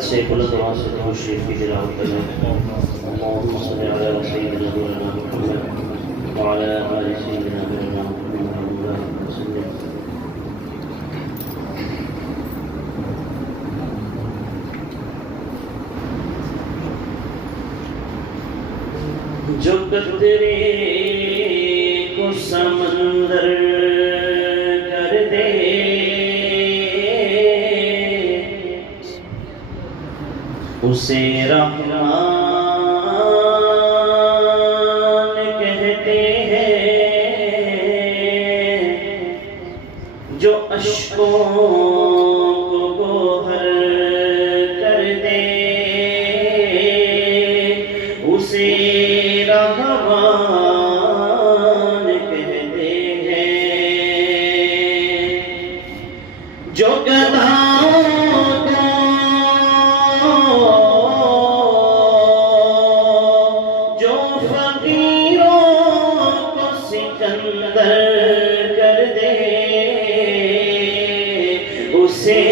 سے بلند آواز سے درود شریف کی تلاوت کریں۔ اللہم صلی علی سیدنا مولانا محمد وعلی آل سیدنا مولانا محمد وسلم۔ جو قطرے کو سمندر کر دے، اسے رحمان کہتے ہیں۔ جو اشکوں کو گوہر کر دے، اسے رحمان کہتے ہیں۔ جو گدھاؤں کر دے، اسے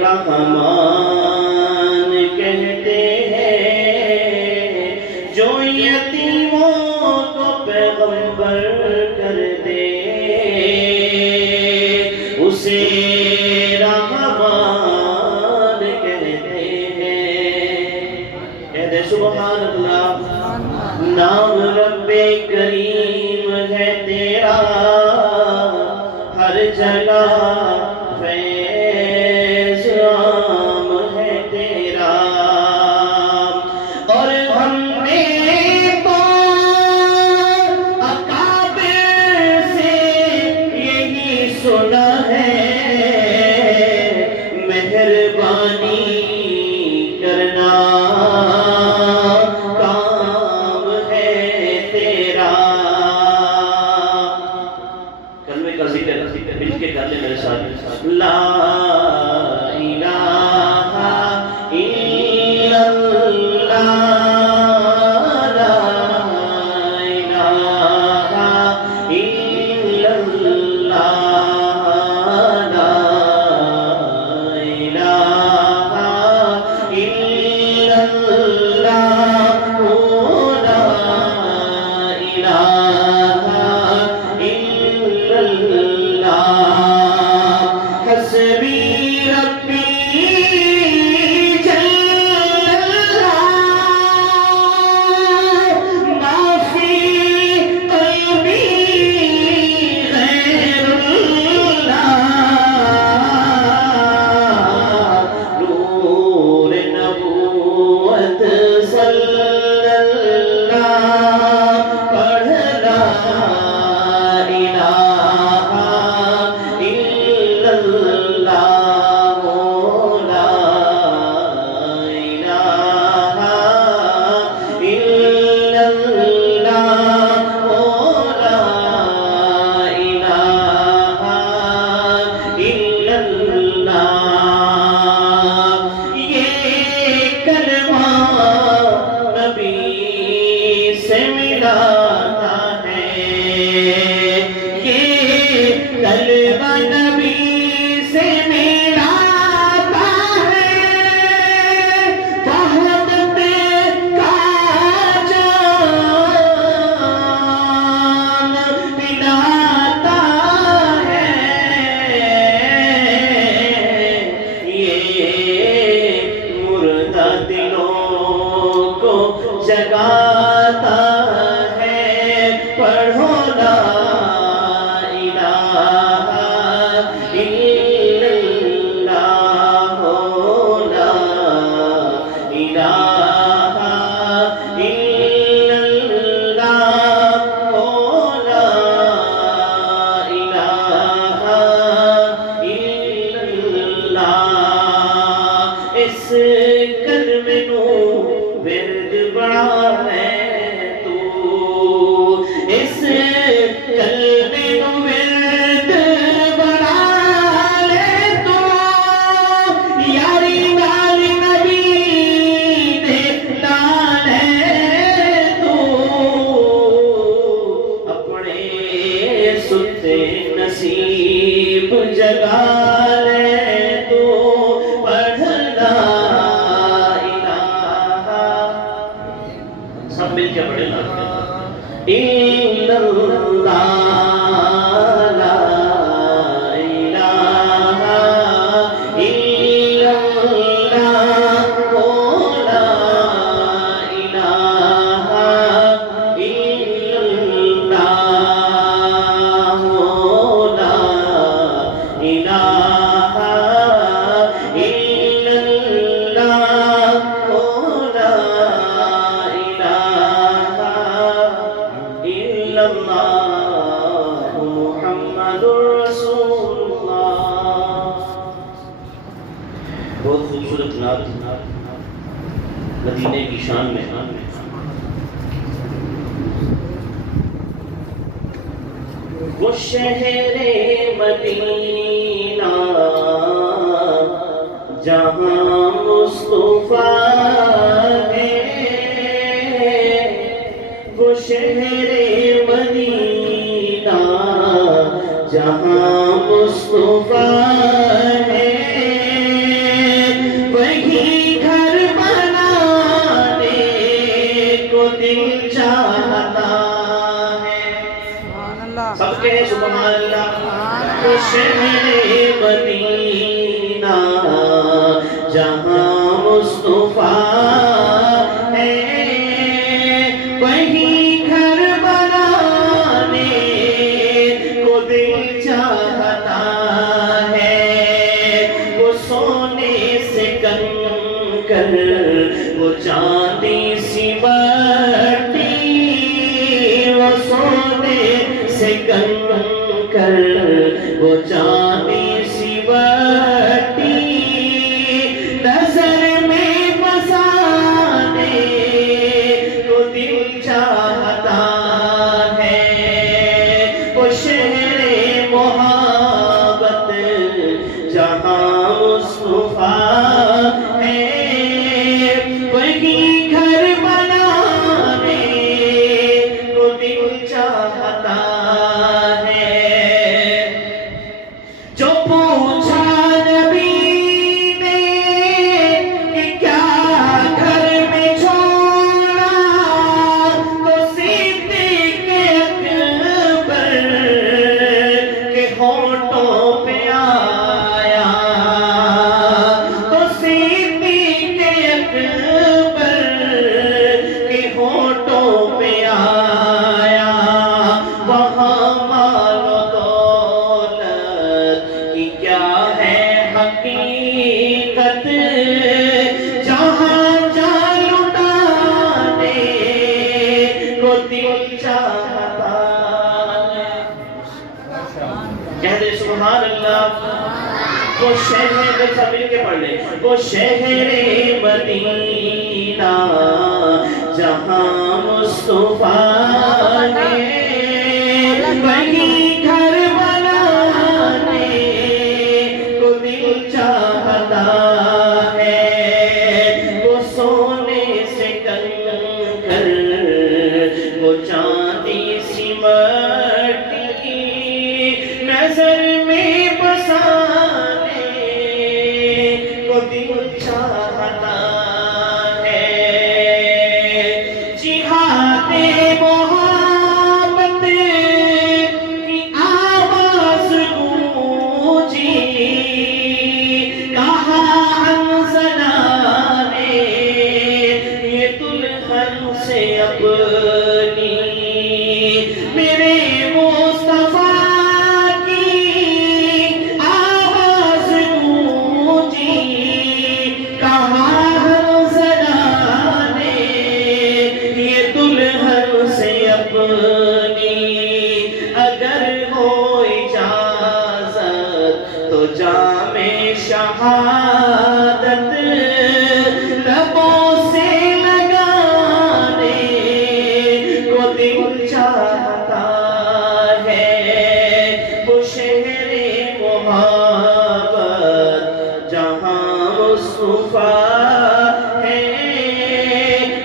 رحمان کہتے ہیں۔ جو یتیموں کو پیغمبر کر دے، اسے رحمان کہتے ہیں۔ کہہ دے سبحان اللہ۔ نام رب کریم ہے تیرا، ہر جگہ فیض عام ہے تیرا۔ اور ہم نے تو اکابر سے یہی سنا ہے، مہربانی کرنا مل کے کر لیں میرے ساتھ۔ لا الہ الا اللہ، لا الہ الا اللہ، لا الہ الا اللہ، لا الہ الا اللہ۔ حسبی ربی جل اللہ، ما فی قلبی غیر اللہ۔ نور نبوت صلی اللہ، پڑھ لا الہ جگاتا ہے۔ پڑھو لا الہ الا اللہ، لا الہ الا اللہ، لا الہ الا اللہ۔ اس کلمے نو ورد بڑا ہے تو، اس کلمے نو ورد بڑا لے تو، یاری نال نبی دے نال ہے تو، اپنے ستے نصیب جگا لے تو، پڑھ لا إلا الله لا إله إلا الله لا إله إلا الله لا إله إلا الله لا إله إلا الله محمد رسول الله. بہت خوبصورت نعت مدینے کی شان میں. وہ شہر مدینہ جہاں مصطفیٰ ہے، وہ شہر مدینہ جہاں مصطفیٰ ہے، وہی گھر بنانے کو دل چاہتا ہے. سب کہیں سبحان اللہ. وہ شہر مدینہ جہاں مصطفیٰ ہے، وہی گھر بنانے کو دل چاہتا ہے. وہ سونے سے کنکر، وہ چاندی سی مٹی، وہ سونے سے کنکر، وہ چاندی سی مٹی، نظر میں بسانے کو دل چاہتا ہے. وہ شہر محبت جہاں مصطفیٰ ہے، وہی گھر بنانے کو دل چاہتا ہے. جو پوچھا نبی نے کہ کیا گھر میں چھوڑا، تو صدیق اکبر کے ہونٹوں پہ آیا، تو صدیق اکبر کے ہونٹوں پہ آیا. وہاں مال و دولت کی کیا ہے حقیقت، جہاں جان لٹانے کو دل چاہتا ہے. کہہ دے سبحان اللہ. وہ شہر سب مل کے پڑھ لیں. وہ شہر مدینہ جہاں مصطفیٰ ہے، وہی گھر بنانے کو دل چاہتا ہے. وہ سونے سے کنکر، وہ چاندی سی مٹی، نظر میں بسانے کو دل چاہتا ہے. جہاد محبت کی آواز گونجی، کہا حنظلہ نے یہ دلہن سے اپنی، میرے مصطفیٰ کی آواز گونجی، کہا حنظلہ نے یہ دلہن سے اپنی، اگر ہو اجازت تو جام شہادت لبوں سے لگانے کو دل چاہتا ہے. وہ شہر محبت جہاں مصطفیٰ ہے،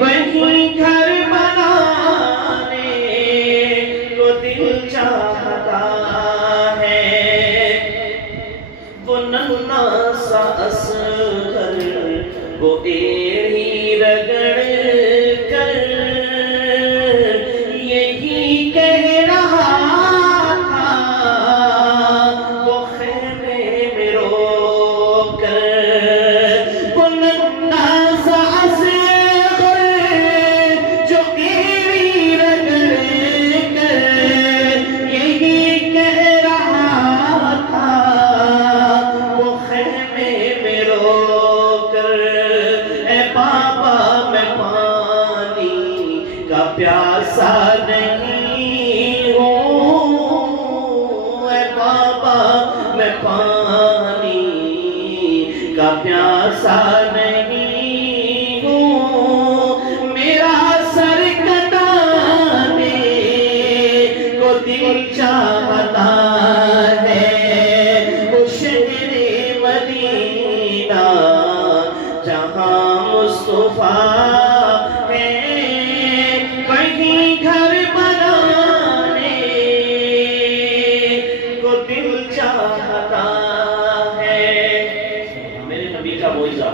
وہی گھر بنانے کو دل چاہتا ہے. وہ ننھا سا اصغر، وہ ایڑی رگڑ کر یہی بابا میں پانی کا پیاسا نہیں ہوں، اے بابا میں پانی کا پیاسا نہیں ہوں، میرا سر کٹانے کو دل چاہتا ہے، وہ شہر مدینہ جہاں مصطفیٰ ہے، وہیں گھر بنانے کو دل چاہتا ہے۔ میرے نبی کا معجزہ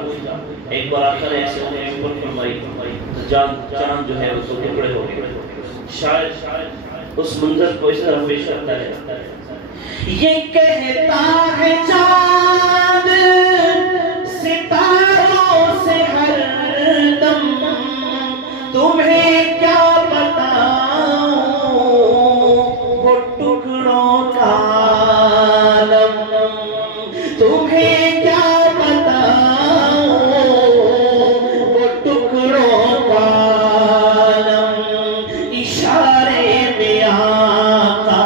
ایک بار آقا نے ایسے انہیں اوپر فرمائی، چاند جو ہے اس کو ٹکڑے ہو گئے۔ شاید اس منظر کو اس طرح پیش کرتا ہے، یہ کہتا ہے چاند ستاروں سے ہر دم، تمہیں کیا بتاؤں وہ ٹکڑوں کا عالم، تمہیں کیا بتاؤں وہ ٹکڑوں کا عالم، اشارے میں آقا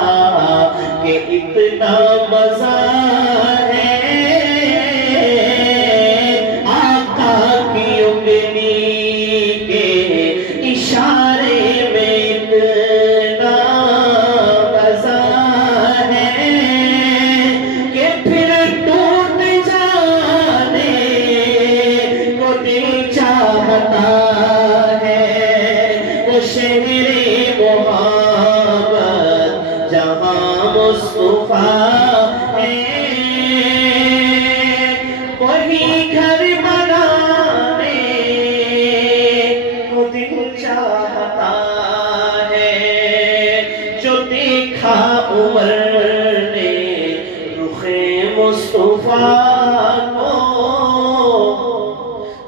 کہ اتنا مزہ ہے، آقا کی انگلی کے اشارے میں اتنا مزہ ہے کہ پھر ٹوٹ جانے کو دل چاہتا ہے، وہ شہر محبت جہاں مصطفیٰ ہے، وہی گھر بنانے کو دل چاہتا ہے، جو دیکھا عمر نے رخ مصطفیٰ کو،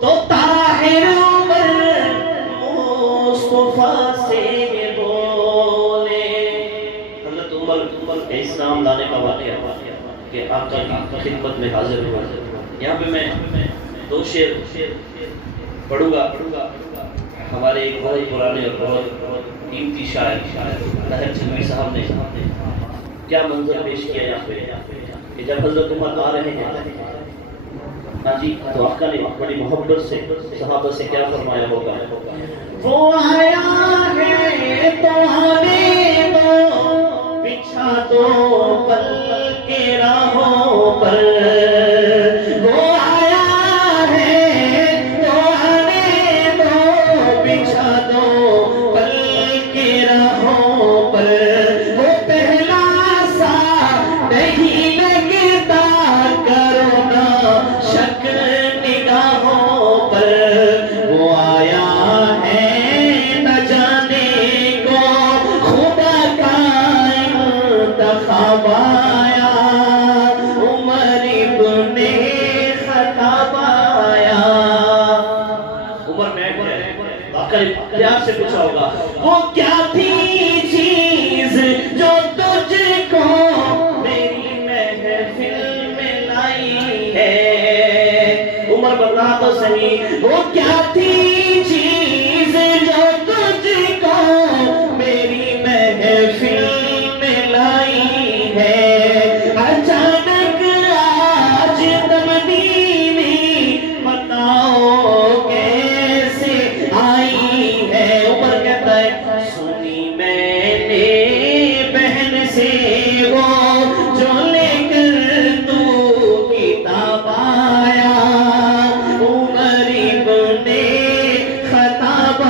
تو طاہر عمر مصطفیٰ سے بولے۔ حضرت عمر اسلام لانے کا واقعہ کہ آقا کی خدمت میں حاضر ہوا۔ یہاں پہ میں دو شعر پڑھوں گا۔ ہمارے ایک بہت پرانے اور بہت قیمتی شاعر طاہر جھنگوی صاحب نے کیا منظر پیش کیا یہاں پہ کہ جب حضرت عمر آ رہے ہیں ہاں جی، تو آقا نے بڑی محبت سے صحابہ سے کیا فرمایا ہوگا، وہ آیا ہے تو ہمیں دو بچھا دو پل کے راہوں پر، وہ آیا ہے تو ہمیں دو بچھا دو پل کے راہوں پر، وہ پہلا سا نہیں لگتا کرونا شک نگاہوں پر، وہ آیا ہے نہ جانے کو خدا کا انتخاب آیا، عمر ابن خطاب آیا۔ عمر میں آقا نے پیار سے پوچھا ہوگا، وہ کیا تھی چیز جو تجھ کو میری محفل میں لائی ہے، عمر بتا تو صحیح، وہ کیا تھی چیز جو تجھ کو میری محفل میں لائی ہے، اچانک آج تبدیلی بتاؤ کیسے آئی ہے، عمر کہتا ہے سنی میں نے بہن سے وہ جو لے کر تو کتاب آیا، عمر ابن خطاب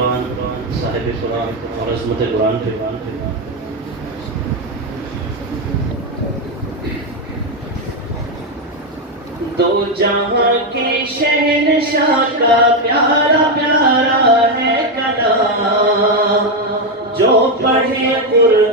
قرآن صاحب قرآن اور عظمت قرآن پہ دو جہاں کے شہنشاہ کا پیارا پیارا ہے کلام، جو پڑھے قرآن